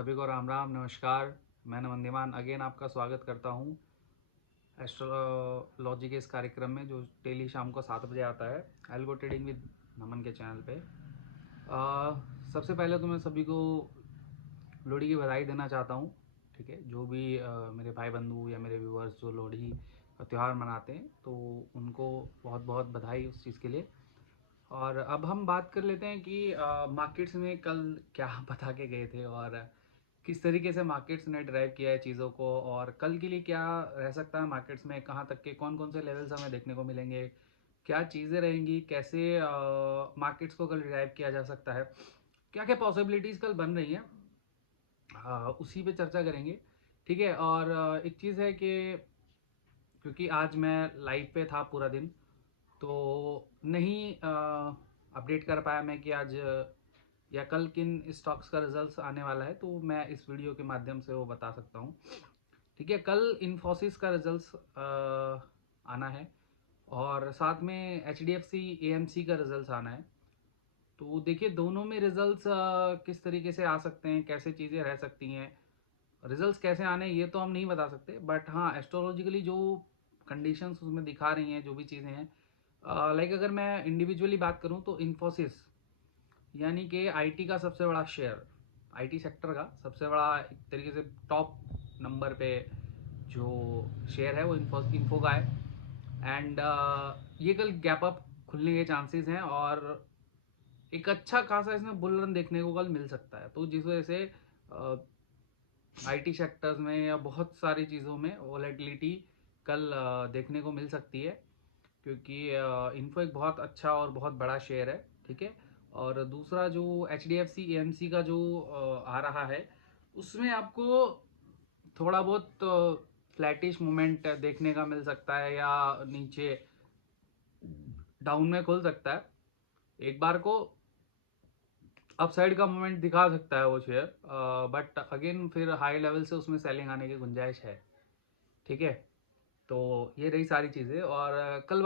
सभी को राम राम नमस्कार। मैं नमन अगेन आपका स्वागत करता हूँ एस्ट्रोलॉजी के इस कार्यक्रम में जो डेली शाम को 7 बजे आता है एल्गो ट्रेडिंग विद नमन के चैनल पे। सबसे पहले तो मैं सभी को लोहड़ी की बधाई देना चाहता हूँ। ठीक है, जो भी मेरे भाई बंधु या मेरे व्यूअर्स जो लोहड़ी का त्यौहार मनाते हैं तो उनको बहुत बहुत बधाई उस चीज़ के लिए। और अब हम बात कर लेते हैं कि मार्केट्स में कल क्या बता के गए थे और किस तरीके से मार्केट्स ने ड्राइव किया है चीज़ों को, और कल के लिए क्या रह सकता है मार्केट्स में, कहाँ तक के कौन कौन से लेवल्स हमें देखने को मिलेंगे, क्या चीज़ें रहेंगी, कैसे मार्केट्स को कल ड्राइव किया जा सकता है, क्या क्या पॉसिबिलिटीज़ कल बन रही हैं, उसी पे चर्चा करेंगे। ठीक है, और एक चीज़ है कि क्योंकि आज मैं लाइव पे था पूरा दिन तो नहीं अपडेट कर पाया मैं कि आज या कल किन स्टॉक्स का रिजल्ट्स आने वाला है, तो मैं इस वीडियो के माध्यम से वो बता सकता हूँ। ठीक है, कल इन्फोसिस का रिजल्ट्स आना है और साथ में H D F C A M C का रिजल्ट्स आना है। तो देखिए दोनों में रिजल्ट्स किस तरीके से आ सकते हैं, कैसे चीज़ें रह सकती हैं, रिजल्ट्स कैसे आने ये तो हम नहीं बता सकते, बट हाँ एस्ट्रोलॉजिकली जो कंडीशंस उसमें दिखा रही हैं, जो भी चीज़ें हैं, लाइक अगर मैं इंडिविजुअली बात करूं तो इन्फोसिस यानी कि आईटी का सबसे बड़ा शेयर, आईटी सेक्टर का सबसे बड़ा एक तरीके से टॉप नंबर पे जो शेयर है वो इन्फो का है। एंड ये कल गैप अप खुलने के चांसेस हैं और एक अच्छा खासा इसमें बुल रन देखने को कल मिल सकता है, तो जिस वजह से आईटी सेक्टर्स में या बहुत सारी चीज़ों में वॉलेटिलिटी कल देखने को मिल सकती है, क्योंकि इन्फो एक बहुत अच्छा और बहुत बड़ा शेयर है। ठीक है, और दूसरा जो H D F C A M C का जो आ रहा है उसमें आपको थोड़ा बहुत फ्लैटिश मोमेंट देखने का मिल सकता है या नीचे डाउन में खुल सकता है। एक बार को अपसाइड का मोमेंट दिखा सकता है वो शेयर, बट अगेन फिर हाई लेवल से उसमें सेलिंग आने की गुंजाइश है। ठीक है, तो ये रही सारी चीज़ें। और कल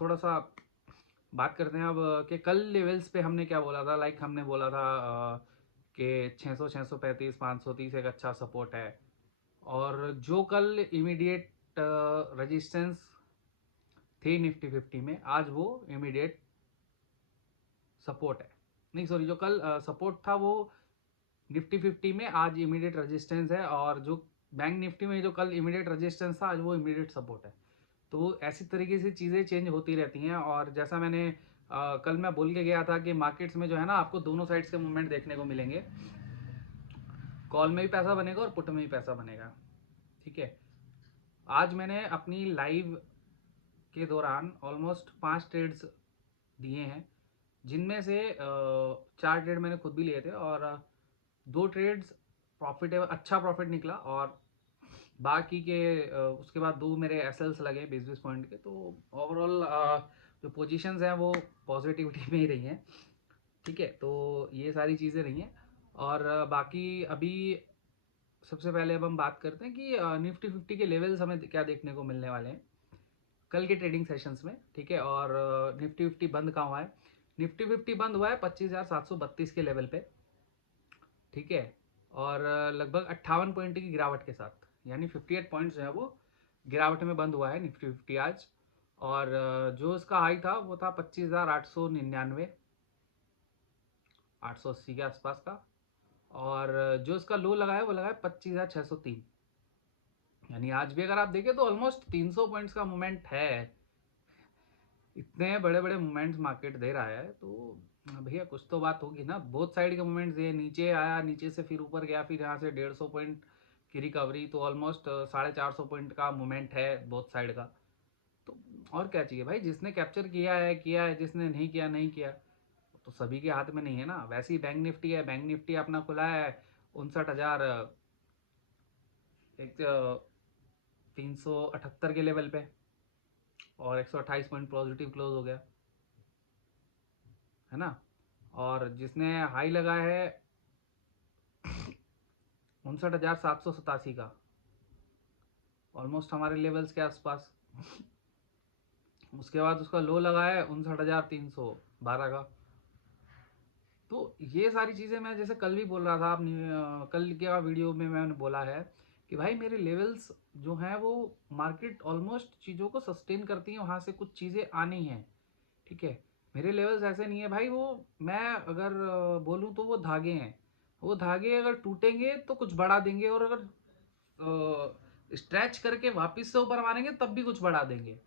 थोड़ा सा बात करते हैं अब कि कल लेवल्स पे हमने क्या बोला था। लाइक हमने बोला था कि 600 635 530 एक अच्छा सपोर्ट है, और जो कल इमीडिएट रेजिस्टेंस थी निफ्टी 50 में आज वो इमीडिएट सपोर्ट है। नहीं सॉरी, जो कल सपोर्ट था वो निफ्टी 50 में आज इमीडिएट रेजिस्टेंस है, और जो बैंक निफ्टी में जो कल इमीडिएट रेजिस्टेंस था आज वो इमीडिएट सपोर्ट है। तो ऐसी तरीके से चीज़ें चेंज होती रहती हैं। और जैसा मैंने कल मैं बोल के गया था कि मार्केट्स में जो है ना आपको दोनों साइड्स के मूवमेंट देखने को मिलेंगे, कॉल में भी पैसा बनेगा और पुट में भी पैसा बनेगा। ठीक है, आज मैंने अपनी लाइव के दौरान ऑलमोस्ट 5 ट्रेड्स दिए हैं, जिनमें से 4 ट्रेड मैंने खुद भी लिए थे और 2 ट्रेड्स प्रॉफिटेबल अच्छा प्रॉफिट निकला, और बाकी के उसके बाद 2 मेरे एसएल्स लगे 20-20 पॉइंट के। तो ओवरऑल जो पोजीशंस हैं वो पॉजिटिविटी में ही रही हैं। ठीक है, तो ये सारी चीज़ें रही हैं। और बाकी अभी सबसे पहले अब हम बात करते हैं कि निफ्टी 50 के लेवल्स हमें क्या देखने को मिलने वाले हैं कल के ट्रेडिंग सेशंस में। ठीक है, और निफ्टी 50 बंद कहाँ हुआ है, निफ्टी 50 बंद हुआ है 25,732 के लेवल पे। ठीक है, और लगभग 58 पॉइंट की गिरावट के साथ, यानी 58 पॉइंट्स जो है वो गिरावट में बंद हुआ है निफ्टी 50 आज। और जो इसका हाई था वो था 25,899 880 के आसपास का, और जो इसका लो लगा है वो लगा है 25,603। यानी आज भी अगर आप देखें तो ऑलमोस्ट 300 पॉइंट्स का मूवमेंट है। इतने बड़े बड़े मूवमेंट्स मार्केट दे रहा है तो भैया कुछ तो बात होगी ना। बोथ साइड के मूवमेंट्स, ये नीचे आया, नीचे से फिर ऊपर गया, फिर यहाँ से 150 पॉइंट की रिकवरी, तो ऑलमोस्ट 450 पॉइंट का मूवमेंट है बोथ साइड का। तो और क्या चाहिए भाई, जिसने कैप्चर किया है, जिसने नहीं किया नहीं किया, तो सभी के हाथ में नहीं है ना। वैसे ही बैंक निफ्टी है, बैंक निफ्टी अपना खुला है 59,000 एक 378 के लेवल पे, और 128 पॉइंट पॉजिटिव क्लोज हो गया है ना। और जिसने हाई लगा है 59,787 का, ऑलमोस्ट हमारे लेवल्स के आसपास। उसके बाद उसका लो लगा है 59,312 का। तो ये सारी चीज़ें मैं जैसे कल भी बोल रहा था, अपनी कल के वीडियो में मैंने बोला है कि भाई मेरे लेवल्स जो हैं वो मार्केट ऑलमोस्ट चीज़ों को सस्टेन करती है, वहाँ से कुछ चीज़ें आनी हैं, ठीक है। मेरे लेवल्स ऐसे नहीं है भाई, वो मैं अगर बोलूँ तो वो धागे हैं, वो धागे अगर टूटेंगे तो कुछ बढ़ा देंगे, और अगर स्ट्रेच करके वापस से ऊपर मारेंगे तब भी कुछ बढ़ा देंगे,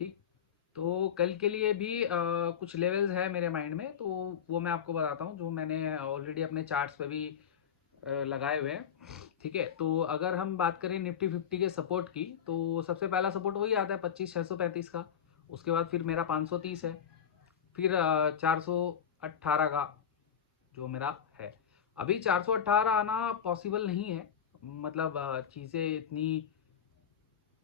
ठीक। तो कल के लिए भी कुछ लेवल्स है मेरे माइंड में, तो वो मैं आपको बताता हूँ, जो मैंने ऑलरेडी अपने चार्ट्स पे भी लगाए हुए हैं, ठीक है। तो अगर हम बात करें निफ्टी 50 के सपोर्ट की, तो सबसे पहला सपोर्ट वही आता है 25,635 का। उसके बाद फिर मेरा 530 है, फिर 418 का जो मेरा है। अभी 418 आना पॉसिबल नहीं है, मतलब चीज़ें इतनी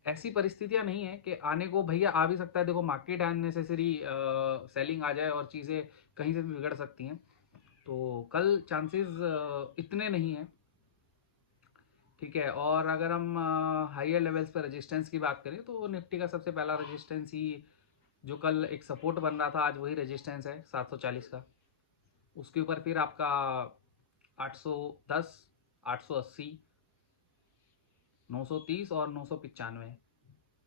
ऐसी परिस्थितियां नहीं है कि आने को, भैया आ भी सकता है, देखो मार्केट अननेसेसरी सेलिंग आ जाए और चीज़ें कहीं से भी बिगड़ सकती हैं, तो कल चांसेस इतने नहीं हैं, ठीक है। और अगर हम हायर लेवल्स पर रेजिस्टेंस की बात करें, तो निफ्टी का सबसे पहला रेजिस्टेंस ही जो कल एक सपोर्ट बन रहा था, आज वही रेजिस्टेंस है 740 का। उसके ऊपर फिर आपका 810, 880, 930 और 995,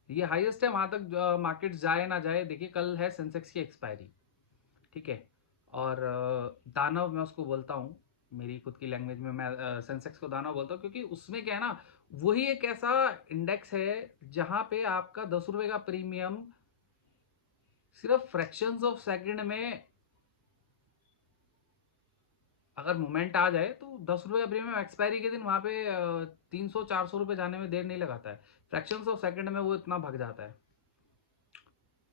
ये हाईएस्ट है। वहां तक मार्केट जाए ना जाए, देखिए कल है सेंसेक्स की एक्सपायरी, ठीक है। और दानव मैं उसको बोलता हूँ, मेरी खुद की लैंग्वेज में मैं सेंसेक्स को दानव बोलता हूँ, क्योंकि उसमें क्या है ना, वही एक ऐसा इंडेक्स है जहां पे आपका 10 रुपए का प्रीमियम सिर्फ फ्रैक्शंस ऑफ सेकंड में अगर मोमेंट आ जाए, तो 10 रुपए का प्रीमियम एक्सपायरी के दिन वहां पे 300-400 रुपए जाने में देर नहीं लगाता है, फ्रैक्शंस ऑफ सेकंड में वो इतना भाग जाता है,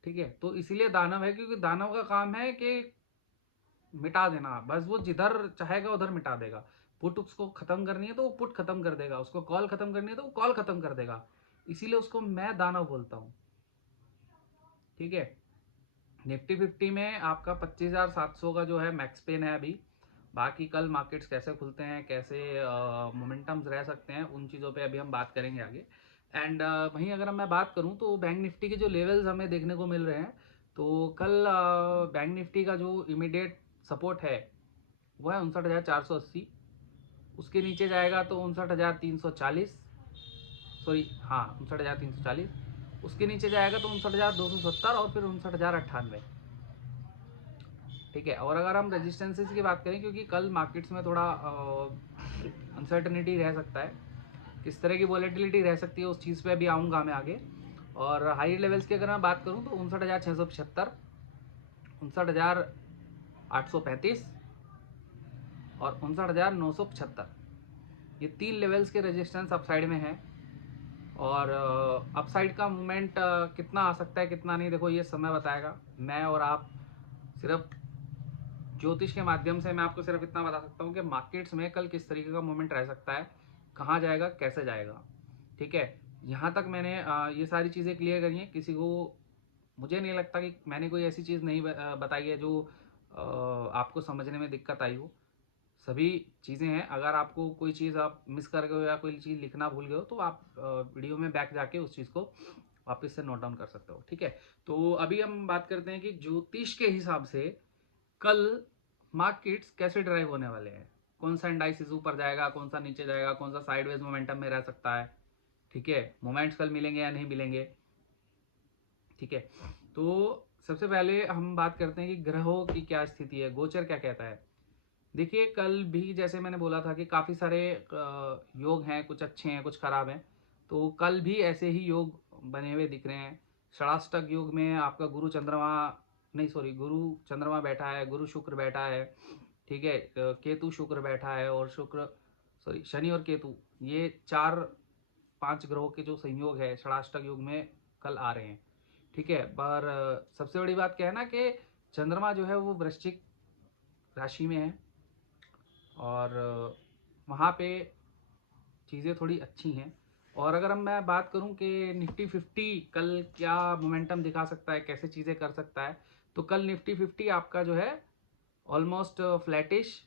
ठीक है। तो इसीलिए दानव है, क्योंकि दानव का काम है कि मिटा देना, बस वो जिधर चाहेगा उधर मिटा देगा। पुट उसको खत्म करनी है तो वो पुट खत्म कर देगा, उसको कॉल खत्म करनी है तो वो कॉल खत्म कर देगा, इसीलिए उसको मैं दानव बोलता हूँ, ठीक है। निफ्टी 50 में आपका 25,700 का जो है मैक्स पेन है अभी। बाकी कल मार्केट्स कैसे खुलते हैं, कैसे मोमेंटम्स रह सकते हैं, उन चीज़ों पे अभी हम बात करेंगे आगे। एंड वहीं अगर मैं बात करूं, तो बैंक निफ्टी के जो लेवल्स हमें देखने को मिल रहे हैं, तो कल बैंक निफ्टी का जो इमीडिएट सपोर्ट है वो है 59,480। उसके नीचे जाएगा तो 59,340, सॉरी हाँ 59,340। उसके नीचे जाएगा तो 59,270, और फिर 59,098, ठीक है। और अगर हम रेजिस्टेंसेस की बात करें, क्योंकि कल मार्केट्स में थोड़ा अनसर्टनिटी रह सकता है, किस तरह की वॉलेटिलिटी रह सकती है, उस चीज़ पे भी आऊँगा मैं आगे। और हाई लेवल्स की अगर मैं बात करूँ, तो 59,675, 59,835 और 59,975, ये 3 लेवल्स के रेजिस्टेंस अपसाइड में है। और अपसाइड का मूवमेंट कितना आ सकता है कितना नहीं, देखो ये समय बताएगा। मैं और आप सिर्फ ज्योतिष के माध्यम से मैं आपको सिर्फ इतना बता सकता हूँ कि मार्केट्स में कल किस तरीके का मूवमेंट रह सकता है, कहाँ जाएगा, कैसे जाएगा, ठीक है। यहाँ तक मैंने ये सारी चीज़ें क्लियर करी हैं। किसी को, मुझे नहीं लगता कि मैंने कोई ऐसी चीज़ नहीं बताई है जो आपको समझने में दिक्कत आई हो। सभी चीज़ें हैं, अगर आपको कोई चीज़ आप मिस कर गए हो या कोई चीज़ लिखना भूल गए हो, तो आप वीडियो में बैक जाके उस चीज़ को वापस से नोट डाउन कर सकते हो, ठीक है। तो अभी हम बात करते हैं कि ज्योतिष के हिसाब से कल मार्केट्स कैसे ड्राइव होने वाले हैं, कौन सा इंडाइसिस ऊपर जाएगा, कौन सा नीचे जाएगा, कौन सा साइडवेज मोमेंटम में रह सकता है, ठीक है। मोमेंट्स कल मिलेंगे या नहीं मिलेंगे, ठीक है। तो सबसे पहले हम बात करते हैं कि ग्रहों की क्या स्थिति है, गोचर क्या कहता है। देखिए कल भी जैसे मैंने बोला था कि काफ़ी सारे योग हैं, कुछ अच्छे हैं कुछ खराब हैं, तो कल भी ऐसे ही योग बने हुए दिख रहे हैं। षडाष्टक योग में आपका गुरु चंद्रमा, नहीं सॉरी, गुरु चंद्रमा बैठा है, गुरु शुक्र बैठा है, ठीक है, केतु शुक्र बैठा है, और शुक्र, सॉरी शनि और केतु, ये 4-5 ग्रहों के जो संयोग है षडाष्टक योग में कल आ रहे हैं, ठीक है। पर सबसे बड़ी बात क्या है ना कि चंद्रमा जो है वो वृश्चिक राशि में है, और वहाँ पे चीज़ें थोड़ी अच्छी हैं। और अगर मैं बात करूं कि निफ्टी 50 कल क्या मोमेंटम दिखा सकता है, कैसे चीज़ें कर सकता है, तो कल निफ्टी 50 आपका जो है ऑलमोस्ट फ्लैटिश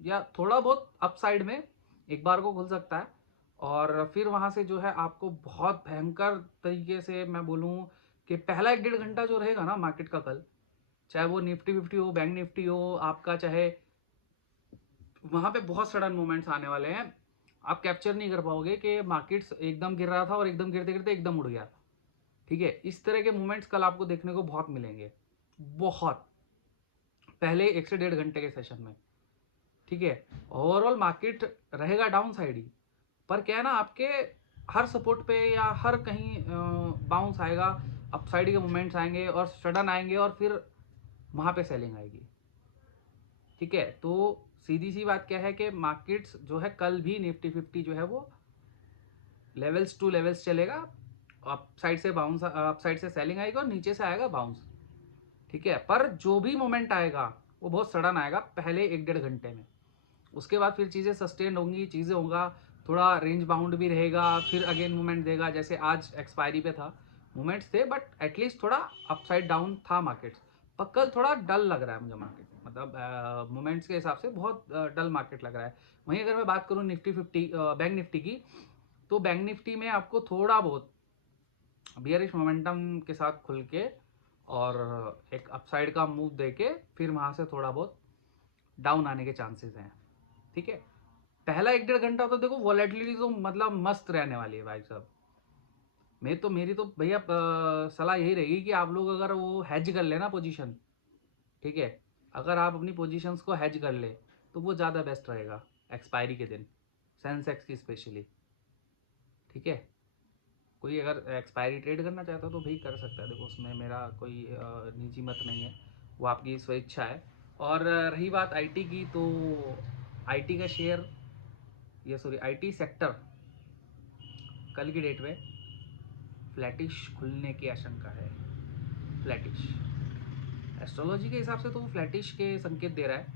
या थोड़ा बहुत अपसाइड में एक बार को खुल सकता है, और फिर वहाँ से जो है आपको बहुत भयंकर तरीके से मैं बोलूँ कि पहला 1-1.5 घंटा जो रहेगा ना मार्केट का कल, चाहे वो निफ्टी 50 हो, बैंक निफ्टी हो आपका, चाहे वहां पे बहुत सडन मूवमेंट्स आने वाले हैं। आप कैप्चर नहीं कर पाओगे कि मार्केट्स एकदम गिर रहा था और एकदम गिरते गिरते एकदम उड़ गया। ठीक है, इस तरह के मूवमेंट्स कल आपको देखने को बहुत मिलेंगे, बहुत पहले 1 से 1.5 घंटे के सेशन में। ठीक है, ओवरऑल मार्केट रहेगा डाउन साइड ही, पर क्या है ना, आपके हर सपोर्ट पे या हर कहीं बाउंस आएगा, अपसाइड के मूवमेंट्स आएंगे और सडन आएंगे और फिर वहां पे सेलिंग आएगी। ठीक है, तो सीधी सी बात क्या है कि मार्केट्स जो है कल भी निफ्टी 50 जो है वो लेवल्स टू लेवल्स चलेगा, अप साइड से बाउंस, अप साइड से सेलिंग आएगी और नीचे से आएगा बाउंस। ठीक है, पर जो भी मोमेंट आएगा वो बहुत सडन आएगा पहले 1-1.5 घंटे में। उसके बाद फिर चीज़ें सस्टेन होंगी, चीज़ें होगा, थोड़ा रेंज बाउंड भी रहेगा, फिर अगेन मूवमेंट देगा। जैसे आज एक्सपायरी पे था, मूवमेंट्स थे, बट एटलीस्ट थोड़ा अपसाइड डाउन था मार्केट्स। पर कल थोड़ा डल लग रहा है मुझे मार्केट, मतलब मूवमेंट्स के हिसाब से बहुत डल मार्केट लग रहा है। वहीं अगर मैं बात करूँ निफ्टी 50 बैंक निफ्टी की, तो बैंक निफ्टी में आपको थोड़ा बहुत बियरिश मोमेंटम के साथ खुल के और एक अपसाइड का मूव देके फिर वहां से थोड़ा बहुत डाउन आने के चांसेस हैं। ठीक है, पहला 1-1.5 घंटा तो देखो वॉलेटिलिटी तो मतलब मस्त रहने वाली है भाई साहब। मेरी तो भैया सलाह यही रहेगी कि आप लोग अगर वो हैज कर लेना पोजीशन, ठीक है, अगर आप अपनी पोजीशंस को हैज कर ले तो वो ज़्यादा बेस्ट रहेगा एक्सपायरी के दिन, सेंसेक्स की स्पेशली। ठीक है, कोई अगर एक्सपायरी ट्रेड करना चाहता है तो भाई कर सकता है, देखो उसमें मेरा कोई निजी मत नहीं है, वो आपकी स्वेच्छा है। और रही बात आईटी की, तो आईटी का शेयर, ये सॉरी आईटी सेक्टर कल की डेट में फ्लैटिश खुलने की आशंका है। फ्लैटिश एस्ट्रोलॉजी के हिसाब से तो वो फ्लैटिश के संकेत दे रहा है,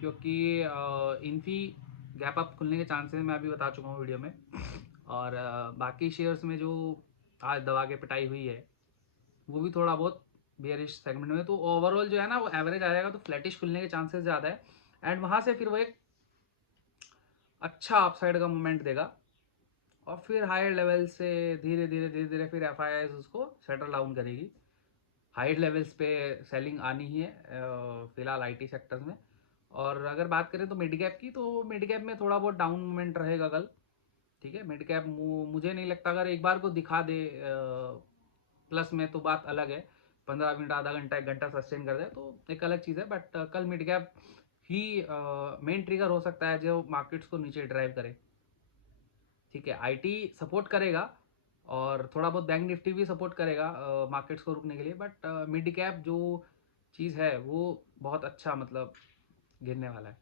क्योंकि इन्फी गैप अप खुलने के चांसेस मैं अभी बता चुका हूँ वीडियो में। और बाकी शेयर्स में जो आज दबा के पिटाई हुई है वो भी थोड़ा बहुत बियरिश सेगमेंट में, तो ओवरऑल जो है ना वो एवरेज आ जाएगा, तो फ्लैटिश खुलने के चांसेस ज़्यादा है। एंड वहाँ से फिर वो एक अच्छा अपसाइड का मूवमेंट देगा और फिर हायर लेवल से धीरे धीरे धीरे धीरे फिर एफ उसको सेटल डाउन करेगी। हायर लेवल्स पे सेलिंग आनी ही है फिलहाल आईटी सेक्टर्स में। और अगर बात करें तो मिड कैप की, तो मिड कैप में थोड़ा बहुत डाउन मूवमेंट रहेगा कल। ठीक है, मिड कैप मुझे नहीं लगता, अगर एक बार को दिखा दे प्लस में तो बात अलग है, 15 मिनट, आधा घंटा, 1 घंटा सस्टेन कर दे तो एक अलग चीज़ है। बट कल मिड कैप ही मेन ट्रिगर हो सकता है जो मार्केट्स को नीचे ड्राइव करे। ठीक है, आईटी सपोर्ट करेगा और थोड़ा बहुत बैंक निफ्टी भी सपोर्ट करेगा मार्केट्स को रुकने के लिए, बट मिड कैप जो चीज़ है वो बहुत अच्छा मतलब गिरने वाला है।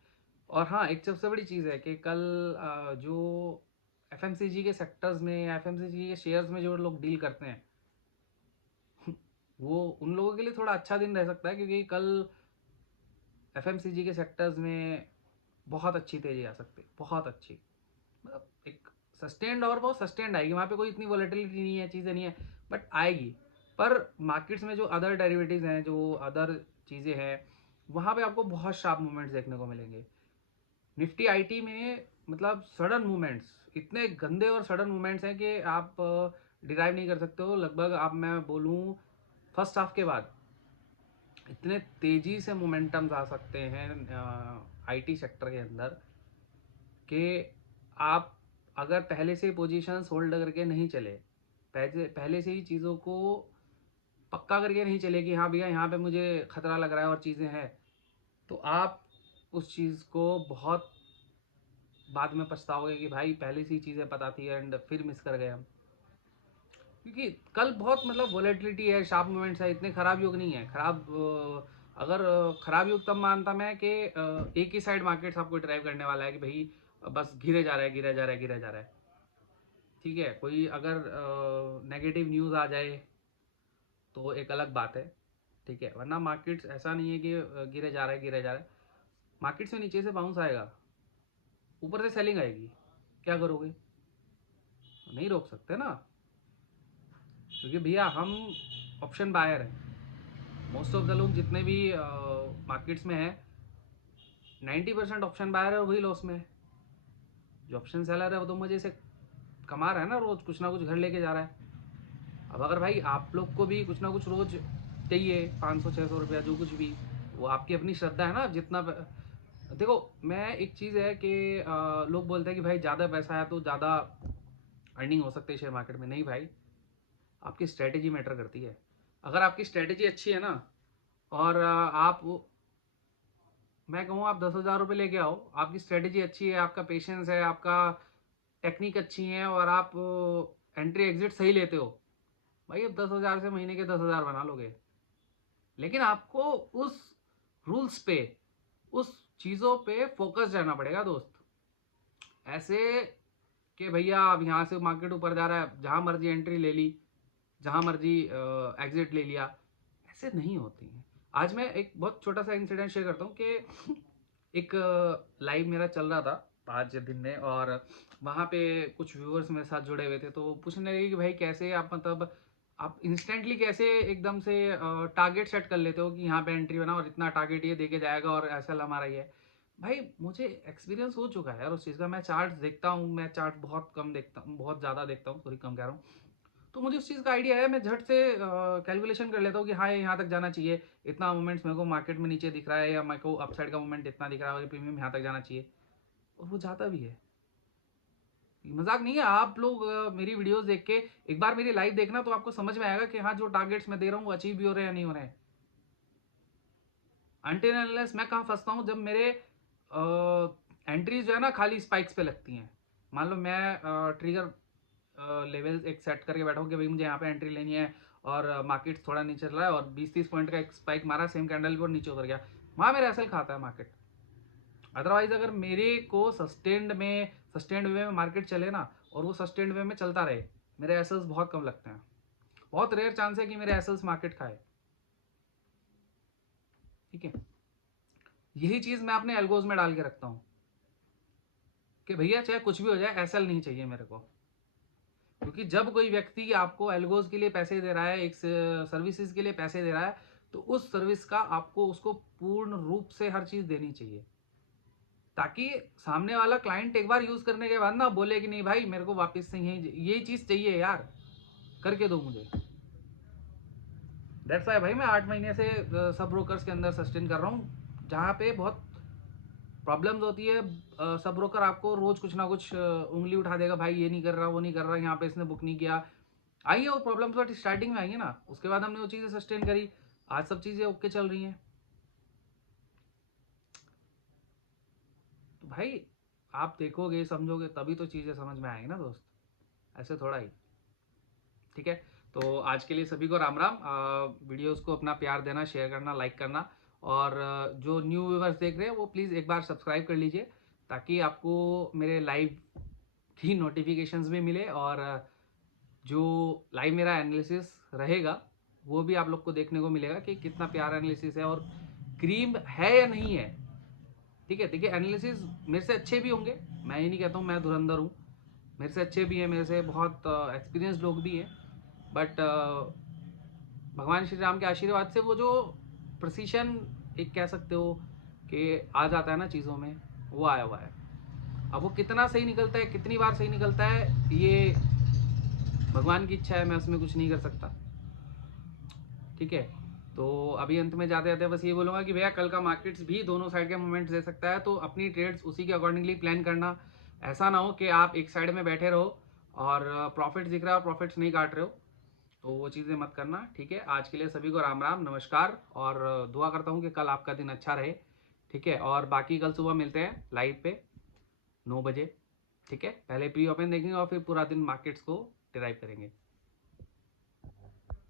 और हाँ, एक सबसे बड़ी चीज़ है कि कल जो एफएमसीजी के सेक्टर्स में या एफएमसीजी के शेयर्स में जो लोग डील करते हैं वो उन लोगों के लिए थोड़ा अच्छा दिन रह सकता है, क्योंकि कल एफएमसीजी के सेक्टर्स में बहुत अच्छी तेजी आ सकती है, बहुत अच्छी, मतलब एक सस्टेन्ड, और बहुत सस्टेन्ड आएगी। वहाँ पे कोई इतनी वॉलेटिलिटी नहीं है, चीज़ें नहीं है, बट आएगी। पर मार्केट्स में जो अदर डेरिवेटिव्स हैं, जो अदर चीज़ें हैं, वहाँ पे आपको बहुत शार्प मूवमेंट्स देखने को मिलेंगे। निफ्टी आईटी में मतलब सडन मूवमेंट्स, इतने गंदे और सडन मूवमेंट्स हैं कि आप डिराइव नहीं कर सकते हो। लगभग आप मैं बोलूँ फर्स्ट हाफ के बाद इतने तेज़ी से मोमेंटम्स आ सकते हैं आईटी सेक्टर के अंदर कि आप अगर पहले से पोजीशंस होल्ड करके नहीं चले, पहले से ही चीज़ों को पक्का करके नहीं चले कि हाँ भैया यहाँ पे मुझे खतरा लग रहा है और चीज़ें हैं, तो आप उस चीज़ को बहुत बाद में पछताओगे कि भाई पहले से ही चीज़ें पता थी एंड फिर मिस कर गए हम। क्योंकि कल बहुत मतलब वॉलेटिलिटी है, शार्प मूवमेंट्स है, इतने खराब योग नहीं है। अगर खराब योग तब मानता मैं कि एक ही साइड मार्केट्स आपको ड्राइव करने वाला है कि भाई बस गिरे जा रहा है, गिरा जा रहा है, गिरा जा रहा है। ठीक है, कोई अगर नेगेटिव न्यूज़ आ जाए तो एक अलग बात है। ठीक है, वरना मार्केट्स ऐसा नहीं है कि गिरे जा रहा है, गिरे जा रहा है। मार्केट्स में नीचे से बाउंस आएगा, ऊपर से सेलिंग आएगी, क्या करोगे? नहीं रोक सकते ना, क्योंकि भैया हम ऑप्शन बायर हैं। मोस्ट ऑफ द लोग जितने भी मार्केट्स में है 90% ऑप्शन बायर है और वही लॉस में है। जो ऑप्शन सेलर है वो तो मजे से कमा रहा है ना, रोज कुछ ना कुछ घर लेके जा रहा है। अब अगर भाई आप लोग को भी कुछ ना कुछ रोज चाहिए 500-600 रुपया जो कुछ भी, वो आपकी अपनी श्रद्धा है ना। जितना देखो, मैं एक चीज़ है कि लोग बोलते हैं कि भाई ज़्यादा पैसा है तो ज़्यादा अर्निंग हो सकती है शेयर मार्केट में। नहीं भाई, आपकी स्ट्रैटेजी मैटर करती है। अगर आपकी स्ट्रैटेजी अच्छी है ना, और मैं कहूँ आप 10,000 रुपये लेके आओ, आपकी स्ट्रैटेजी अच्छी है, आपका पेशेंस है, आपका टेक्निक अच्छी है, और आप एंट्री एग्जिट सही लेते हो, भाई अब 10,000 से महीने के 10,000 बना लोगे। लेकिन आपको उस रूल्स पे, उस चीज़ों पे फोकस रहना पड़ेगा दोस्त। ऐसे कि भैया अब यहाँ से मार्केट ऊपर जा रहा है, जहाँ मर्जी एंट्री ले ली, जहाँ मर्जी एग्जिट ले लिया, ऐसे नहीं होती है। आज मैं एक बहुत छोटा सा इंसिडेंट शेयर करता हूँ कि एक लाइव मेरा चल रहा था 5 दिन में, और वहाँ पे कुछ व्यूअर्स मेरे साथ जुड़े हुए थे, तो पूछने लगे कि भाई कैसे आप, मतलब आप इंस्टेंटली कैसे एकदम से टारगेट सेट कर लेते हो कि यहाँ पे एंट्री बना और इतना टारगेट ये देके जाएगा और ऐसा हमारा ये है। भाई मुझे एक्सपीरियंस हो चुका है यार उस चीज़ का। मैं चार्ट देखता हूँ, मैं चार्ट बहुत कम देखता हूँ, बहुत ज़्यादा देखता हूँ, सॉरी कम कह रहा हूँ। तो मुझे उस चीज़ का आइडिया है, मैं झट से कैलकुलेशन कर लेता हूँ कि हाँ यहाँ तक जाना चाहिए, इतना मोमेंट्स मेरे को मार्केट में नीचे दिख रहा है, या मेरे को अपसाइड का मोमेंट इतना दिख रहा है, प्रीमियम यहाँ तक जाना चाहिए, और वो जाता भी है। मजाक नहीं है। आप लोग मेरी वीडियोस देख के एक बार मेरी लाइव देखना, तो आपको समझ में आएगा कि हाँ जो टारगेट्स मैं दे रहा हूँ वो अचीव भी हो रहे हैं या नहीं हो रहे हैं। अनटिल अनलेस मैं कहाँ फंसता हूँ, जब मेरे एंट्रीज जो है ना खाली स्पाइक्स पे लगती हैं। मान लो मैं ट्रिगर लेवल एक सेट करके बैठा हूँ कि भाई मुझे यहाँ पे एंट्री लेनी है, और मार्केट थोड़ा नीचे चल रहा है और 20-30 पॉइंट का एक स्पाइक मारा सेम कैंडल पर, नीचे उतर गया, वहाँ मेरा एसएल खाता है मार्केट। अदरवाइज अगर मेरे को सस्टेन्ड वे में मार्केट चले ना, और वो सस्टेन्ड वे में चलता रहे, मेरे एसएल्स बहुत कम लगते हैं। बहुत रेयर चांस है कि मेरे एसएल्स मार्केट खाए। ठीक है, यही चीज़ मैं अपने एल्गोज में डाल के रखता हूँ कि भैया चाहे कुछ भी हो जाए, एसएल नहीं चाहिए मेरे को। क्योंकि जब कोई व्यक्ति आपको एल्गोज के लिए पैसे दे रहा है, एक सर्विसेज के लिए पैसे दे रहा है, तो उस सर्विस का आपको उसको पूर्ण रूप से हर चीज़ देनी चाहिए, ताकि सामने वाला क्लाइंट एक बार यूज़ करने के बाद ना बोले कि नहीं भाई मेरे को वापस से ये चीज़ चाहिए यार, करके दो मुझे। दैट्स वाई भाई मैं 8 महीने से सब ब्रोकर्स के अंदर सस्टेन कर रहा हूँ, जहाँ पे बहुत प्रॉब्लम्स होती है। सब ब्रोकर आपको रोज कुछ ना कुछ उंगली उठा देगा, भाई ये नहीं कर रहा, वो नहीं कर रहा, यहाँ पे इसने बुक नहीं किया। आई है वो प्रॉब्लम्स, बट स्टार्टिंग में आई है ना, उसके बाद हमने वो चीज़ें सस्टेन करी, आज सब चीज़ें ओके चल रही हैं। तो भाई आप देखोगे, समझोगे, तभी तो चीज़ें समझ में आएंगी ना दोस्त, ऐसे थोड़ा ही। ठीक है, तो आज के लिए सभी को राम राम। वीडियोस को अपना प्यार देना, शेयर करना, लाइक करना, और जो न्यू व्यूवर्स देख रहे हैं वो प्लीज़ एक बार सब्सक्राइब कर लीजिए, ताकि आपको मेरे लाइव की नोटिफिकेशंस भी मिले, और जो लाइव मेरा एनालिसिस रहेगा वो भी आप लोग को देखने को मिलेगा कि कितना प्यारा एनालिसिस है, और क्रीम है या नहीं है। ठीक है, देखिए एनालिसिस मेरे से अच्छे भी होंगे, मैं ये नहीं कहता हूँ मैं धुरंधर हूँ, मेरे से अच्छे भी हैं, मेरे से बहुत एक्सपीरियंस लोग भी हैं, बट भगवान श्री राम के आशीर्वाद से वो जो प्रिसीशन एक कह सकते हो कि आ जाता है ना चीज़ों में, वो आया हुआ है। अब वो कितना सही निकलता है, कितनी बार सही निकलता है, ये भगवान की इच्छा है, मैं उसमें कुछ नहीं कर सकता। ठीक है, तो अभी अंत में जाते जाते बस ये बोलूँगा कि भैया कल का मार्केट्स भी दोनों साइड के मूवमेंट्स दे सकता है, तो अपनी ट्रेड्स उसी के अकॉर्डिंगली प्लान करना। ऐसा ना हो कि आप एक साइड में बैठे रहो और प्रॉफिट दिख रहा है और प्रॉफिट्स नहीं काट रहे हो, तो वो चीज़ें मत करना। ठीक है, आज के लिए सभी को राम राम, नमस्कार, और दुआ करता हूँ कि कल आपका दिन अच्छा रहे। ठीक है, और बाकी कल सुबह मिलते हैं लाइव पे 9 बजे। ठीक है, पहले प्री ओपन देखेंगे और फिर पूरा दिन मार्केट्स को ड्राइव करेंगे।